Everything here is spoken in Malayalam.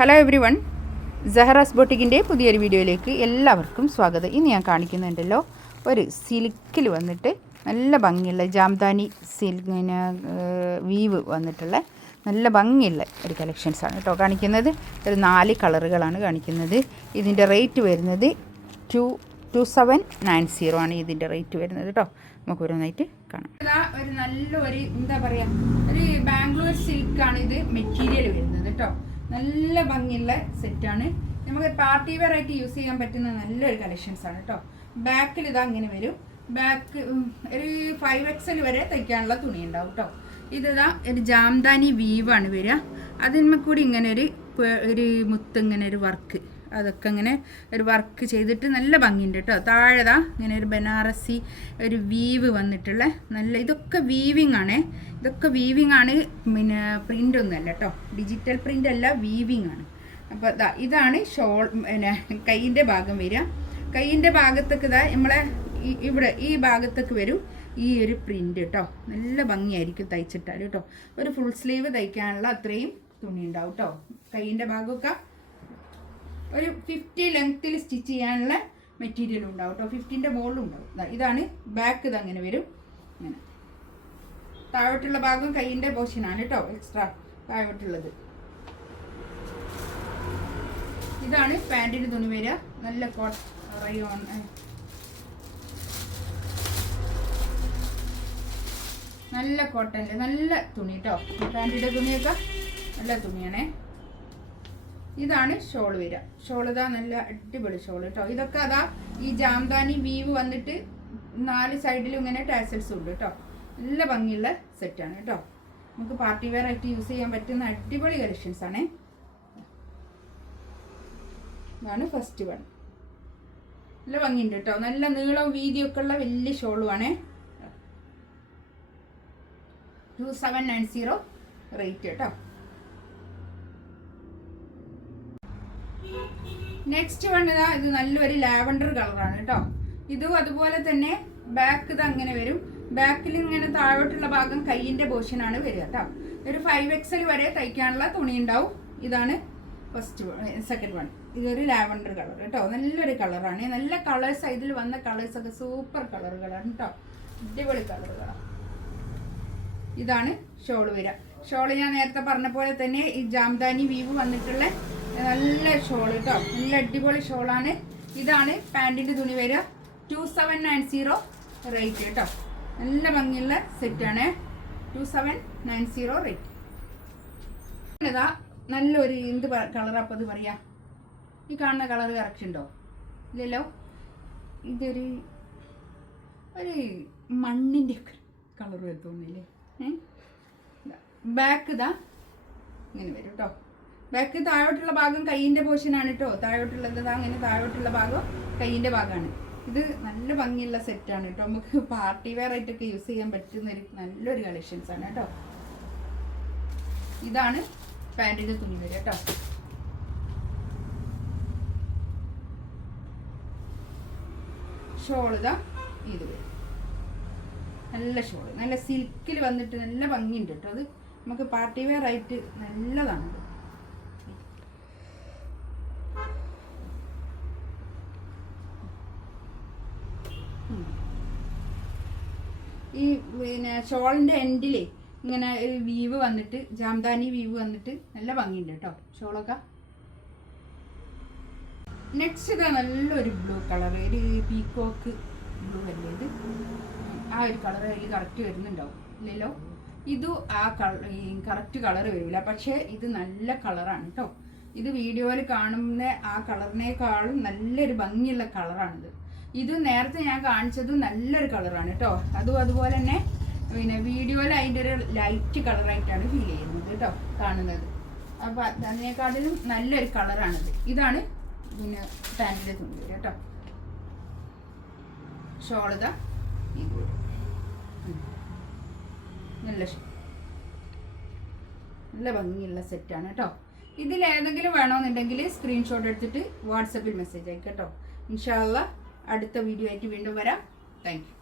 ഹലോ എവ്രി വൺ, സഹറാസ് ബൊട്ടിക്കിൻ്റെ പുതിയൊരു വീഡിയോയിലേക്ക് എല്ലാവർക്കും സ്വാഗതം. ഇന്ന് ഞാൻ കാണിക്കുന്നുണ്ടല്ലോ ഒരു സിൽക്കിൽ വന്നിട്ട് നല്ല ഭംഗിയുള്ള ജാംദാനി സിൽക്കിന് വീവ് വന്നിട്ടുള്ള നല്ല ഭംഗിയുള്ള ഒരു കളക്ഷൻസാണ് കേട്ടോ കാണിക്കുന്നത്. ഒരു 4 കളറുകളാണ് കാണിക്കുന്നത്. ഇതിൻ്റെ റേറ്റ് വരുന്നത് 2790 ആണ് ഇതിൻ്റെ റേറ്റ് വരുന്നത് കേട്ടോ. നമുക്ക് ഓരോന്നായിട്ട് കാണാം. ഒരു നല്ലൊരു എന്താ പറയുക, ഒരു ബാംഗ്ലൂർ സിൽക്കാണ് ഇത് മെറ്റീരിയൽ വരുന്നത് കേട്ടോ. നല്ല ഭംഗിയുള്ള സെറ്റാണ്. നമുക്ക് പാർട്ടി വെയർ ആയിട്ട് യൂസ് ചെയ്യാൻ പറ്റുന്ന നല്ലൊരു കളക്ഷൻസ് ആണ് കേട്ടോ. ബാക്കിൽ ഇതാ അങ്ങനെ വരും. ബാക്ക് ഒരു 5XL വരെ തയ്ക്കാനുള്ള തുണി ഉണ്ടാവും കേട്ടോ. ഇതാ ഒരു ജാംദാനി വീവാണ് വരിക. അതിന്മേ കൂടി ഇങ്ങനെ ഒരു മുത്ത് ഇങ്ങനെ ഒരു വർക്ക്, അതൊക്കെ ഇങ്ങനെ ഒരു വർക്ക് ചെയ്തിട്ട് നല്ല ഭംഗിയുണ്ട് കേട്ടോ. താഴെതാ ഇങ്ങനെ ഒരു ബനാറസി ഒരു വീവ് വന്നിട്ടുള്ള നല്ല, ഇതൊക്കെ വീവിങ് ആണ്. ഇതൊക്കെ വീവിങ് ആണ്, പിന്നെ പ്രിൻ്റ് ഒന്നുമല്ല കേട്ടോ. ഡിജിറ്റൽ പ്രിൻ്റ് അല്ല, വീവിങ് ആണ്. അപ്പോൾ ഇതാണ് ഷോൾ, പിന്നെ കൈയിൻ്റെ ഭാഗം വരിക. കൈയിൻ്റെ ഭാഗത്തേക്ക് ഇതാ നമ്മളെ ഇവിടെ ഈ ഭാഗത്തേക്ക് വരും ഈ ഒരു പ്രിൻ്റ് കേട്ടോ. നല്ല ഭംഗിയായിരിക്കും തയ്ച്ചിട്ടാൽ കേട്ടോ. ഒരു ഫുൾ സ്ലീവ് തയ്ക്കാനുള്ള അത്രയും തുണി ഉണ്ടാവും കേട്ടോ. കൈയിൻ്റെ ഭാഗമൊക്കെ ഒരു 50 ലെങ്ത്തിൽ സ്റ്റിച്ച് ചെയ്യാനുള്ള മെറ്റീരിയൽ ഉണ്ടാവും കേട്ടോ. 50ൻ്റെ മുകളിലും ഉണ്ടാവും. ഇതാണ് ബാക്ക്, ഇത് അങ്ങനെ വരും. ഇങ്ങനെ താഴോട്ടുള്ള ഭാഗം കൈയിൻ്റെ പോർഷനാണ് കേട്ടോ, എക്സ്ട്രാ താഴോട്ടുള്ളത്. ഇതാണ് പാൻറ്റിൻ്റെ തുണി വരിക. നല്ല റയോൺ, നല്ല കോട്ടൻ്റെ നല്ല തുണി കേട്ടോ. പാൻറ്റിൻ്റെ തുണിയൊക്കെ നല്ല തുണിയാണേ. ഇതാണ് ഷോൾ വരിക. ഷോൾ ഇതാ നല്ല അടിപൊളി ഷോൾ കേട്ടോ. ഇതൊക്കെ അതാ ഈ ജാംദാനി വീവ് വന്നിട്ട് 4 സൈഡിലും ഇങ്ങനെ ടാസൽസും ഉണ്ട് കേട്ടോ. നല്ല ഭംഗിയുള്ള സെറ്റാണ് കേട്ടോ. നമുക്ക് പാർട്ടി വെയർ ആയിട്ട് യൂസ് ചെയ്യാൻ പറ്റുന്ന അടിപൊളി കളക്ഷൻസ് ആണ്. ഇതാണ് ഫസ്റ്റ് വൺ. നല്ല ഭംഗിയുണ്ട് കേട്ടോ. നല്ല നീളവും വീതിയൊക്കെ ഉള്ള വലിയ ഷോളുമാണ്. 2790 റേറ്റ് കേട്ടോ. നെക്സ്റ്റ് വൺ ഇതാ, ഇത് നല്ലൊരു ലാവൻഡർ കളറാണ് കേട്ടോ. ഇതും അതുപോലെ തന്നെ ബാക്ക് ഇത് അങ്ങനെ വരും. ബാക്കിൽ ഇങ്ങനെ താഴോട്ടുള്ള ഭാഗം കൈയിൻ്റെ പോർഷനാണ് വരിക കേട്ടോ. ഒരു 5XL വരെ തയ്ക്കാനുള്ള തുണി ഉണ്ടാവും. ഇതാണ് സെക്കൻഡ് വൺ. ഇതൊരു ലാവൻഡർ കളർ കേട്ടോ. നല്ലൊരു കളറാണ്. നല്ല കളേഴ്സ്, ഇതിൽ വന്ന കളേഴ്സൊക്കെ സൂപ്പർ കളറുകളാണ് കേട്ടോ. അടിപൊളി കളറുകളാണ്. ഇതാണ് ഷോള് വരിക. ഷോള് ഞാൻ നേരത്തെ പറഞ്ഞ പോലെ തന്നെ ഈ ജാംദാനി വീവ് വന്നിട്ടുള്ള നല്ല ഷോൾ കേട്ടോ. നല്ല അടിപൊളി ഷോളാണ്. ഇതാണ് പാൻറ്റിൻ്റെ തുണി വരിക. 2790 റേറ്റ് കേട്ടോ. നല്ല ഭംഗിയുള്ള സെറ്റാണ്. 2790 റേറ്റ്. ഇതാ നല്ലൊരു എന്ത് കളറാപ്പം അത് പറയാ. ഈ കാണുന്ന കളർ കറക്റ്റ് ഉണ്ടോ? ഇല്ലല്ലോ. ഇതൊരു മണ്ണിൻ്റെ ഒക്കെ കളർ തോന്നില്ലേ. ബാക്ക് ഇതാ ഇങ്ങനെ വരും കേട്ടോ. ബാക്ക് താഴോട്ടുള്ള ഭാഗം കൈയിൻ്റെ പോർഷനാണ് കേട്ടോ. താഴോട്ടുള്ളത് അങ്ങനെ താഴോട്ടുള്ള ഭാഗം കൈയിൻ്റെ ഭാഗമാണ്. ഇത് നല്ല ഭംഗിയുള്ള സെറ്റാണ് കേട്ടോ. നമുക്ക് പാർട്ടി വെയർ ആയിട്ടൊക്കെ യൂസ് ചെയ്യാൻ പറ്റുന്ന നല്ലൊരു കളക്ഷൻസ് ആണ് കേട്ടോ. ഇതാണ് പാൻറ്റിൻ്റെ തുണി വരിക കേട്ടോ. ഷോൾ ഇതാ ഇത് വരും. നല്ല ഷോള്, നല്ല സിൽക്കിൽ വന്നിട്ട് നല്ല ഭംഗിയുണ്ട് കേട്ടോ. അത് നമുക്ക് പാർട്ടി വെയർ ആയിട്ട് നല്ലതാണ്. ഈ പിന്നെ ഷോളിൻ്റെ എൻഡിലേ ഇങ്ങനെ ഒരു വീവ് വന്നിട്ട്, ജാംദാനി വീവ് വന്നിട്ട് നല്ല ഭംഗിയുണ്ട് കേട്ടോ ഷോളൊക്കെ. നെക്സ്റ്റ് ഇതാ നല്ലൊരു ബ്ലൂ കളർ, ഒരു പീക്കോക്ക് ബ്ലൂ അല്ലേ ഇത്. ആ ഒരു കളർ അതിൽ കറക്റ്റ് വരുന്നുണ്ടാവും ഇല്ലല്ലോ. ഇതും ആ കറക്റ്റ് കളർ വരില്ല, പക്ഷേ ഇത് നല്ല കളറാണ് കേട്ടോ. ഇത് വീഡിയോയിൽ കാണുന്ന ആ കളറിനേക്കാളും നല്ലൊരു ഭംഗിയുള്ള കളറാണിത്. ഇത് നേരത്തെ ഞാൻ കാണിച്ചതും നല്ലൊരു കളറാണ് കേട്ടോ. അതുപോലെ തന്നെ പിന്നെ വീഡിയോയിൽ അതിൻ്റെ ഒരു ലൈറ്റ് കളറായിട്ടാണ് ഫീൽ ചെയ്യുന്നത് കേട്ടോ കാണുന്നത്. അപ്പോൾ അതിനേക്കാട്ടിലും നല്ലൊരു കളറാണിത്. ഇതാണ് പിന്നെ പാൻറ്റിൻ്റെ തുണി കേട്ടോ. ഷോളിതാ ഇത് നല്ല ഭംഗിയുള്ള സെറ്റാണ് കേട്ടോ. ഇതിലേതെങ്കിലും വേണമെന്നുണ്ടെങ്കിൽ സ്ക്രീൻഷോട്ട് എടുത്തിട്ട് വാട്സപ്പിൽ മെസ്സേജ് അയക്കാം കേട്ടോ. ഇൻഷാ അല്ലാഹ് അടുത്ത വീഡിയോ ആയിട്ട് വീണ്ടും വരാം. Thank you.